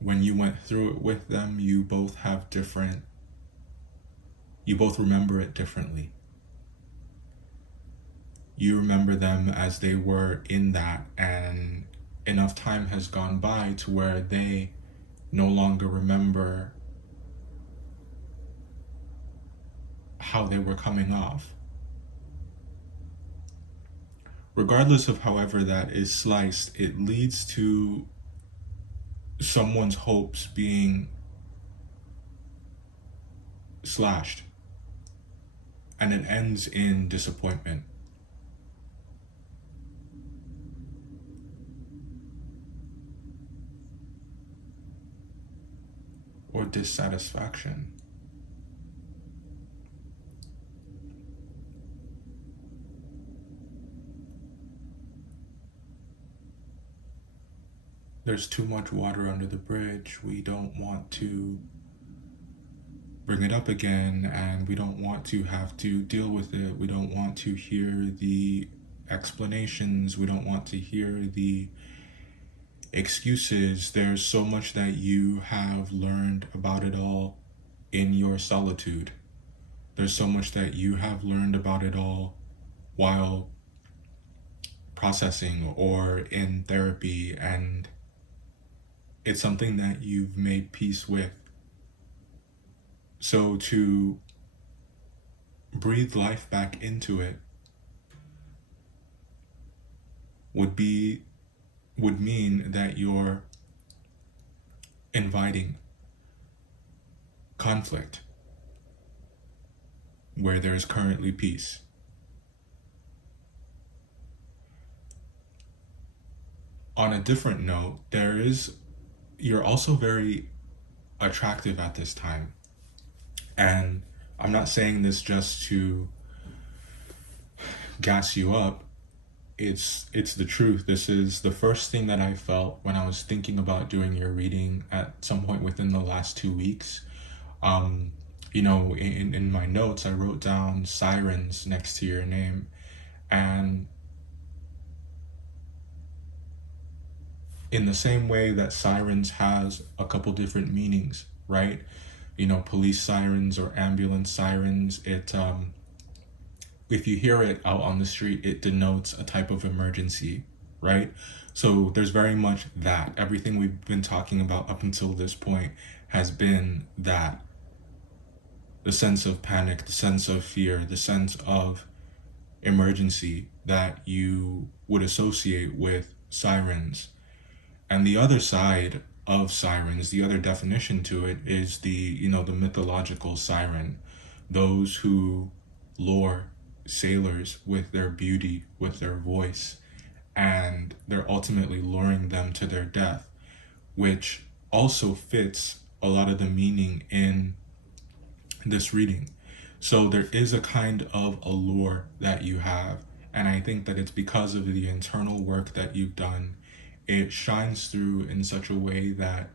when you went through it with them, you both remember it differently. You remember them as they were in that, and enough time has gone by to where they no longer remember how they were coming off. Regardless of however that is sliced, it leads to someone's hopes being slashed, and it ends in disappointment. Or dissatisfaction. There's too much water under the bridge. We don't want to bring it up again, and we don't want to have to deal with it. We don't want to hear the explanations. We don't want to hear the excuses. There's so much that you have learned about it all in your solitude. There's so much that you have learned about it all while processing or in therapy, and it's something that you've made peace with. So to breathe life back into it would mean that you're inviting conflict where there's currently peace. On a different note, you're also very attractive at this time. And I'm not saying this just to gas you up. It's the truth. This is the first thing that I felt when I was thinking about doing your reading at some point within the last 2 weeks. In my notes, I wrote down Sirens next to your name. And in the same way that Sirens has a couple different meanings, right? Police sirens or ambulance sirens, if you hear it out on the street, it denotes a type of emergency, right? So there's very much that. Everything we've been talking about up until this point has been that. The sense of panic, the sense of fear, the sense of emergency that you would associate with sirens. And the other side of sirens, the other definition to it is the mythological siren, those who lure sailors with their beauty, with their voice, and they're ultimately luring them to their death, which also fits a lot of the meaning in this reading. So there is a kind of allure that you have, and I think that it's because of the internal work that you've done. It shines through in such a way that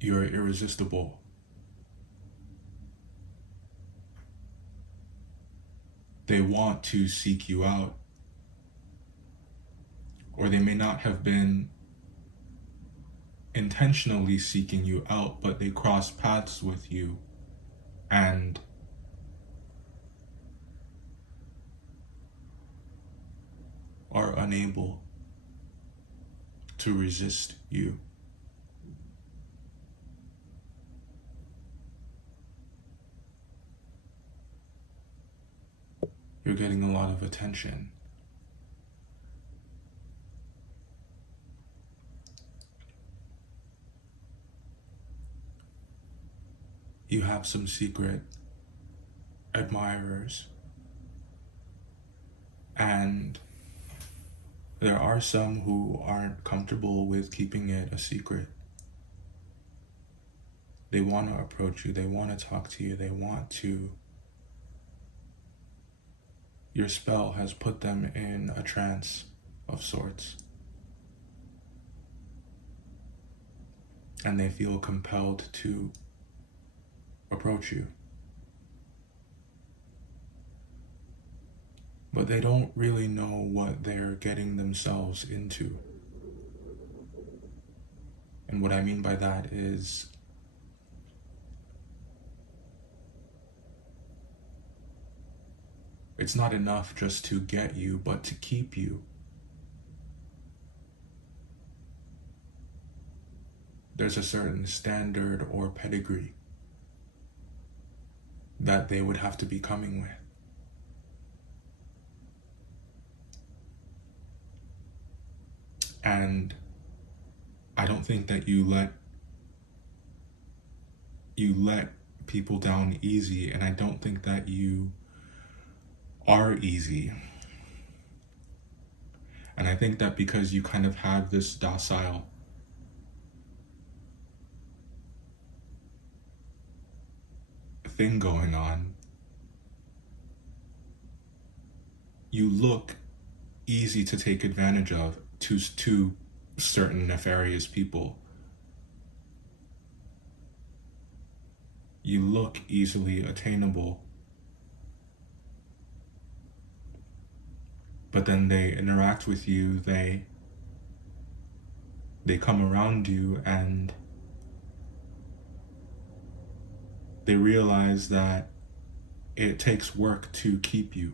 you're irresistible. They want to seek you out, or they may not have been intentionally seeking you out, but they cross paths with you and are unable to resist you. You're getting a lot of attention. You have some secret admirers, and there are some who aren't comfortable with keeping it a secret. They want to approach you, they want to talk to you, your spell has put them in a trance of sorts. And they feel compelled to approach you. but they don't really know what they're getting themselves into. And what I mean by that is it's not enough just to get you, but to keep you. There's a certain standard or pedigree that they would have to be coming with. And I don't think that you let people down easy, and I don't think that you are easy. And I think that because you kind of have this docile thing going on, you look easy to take advantage of to certain nefarious people. You look easily attainable, but then they interact with you, they come around you, and they realize that it takes work to keep you.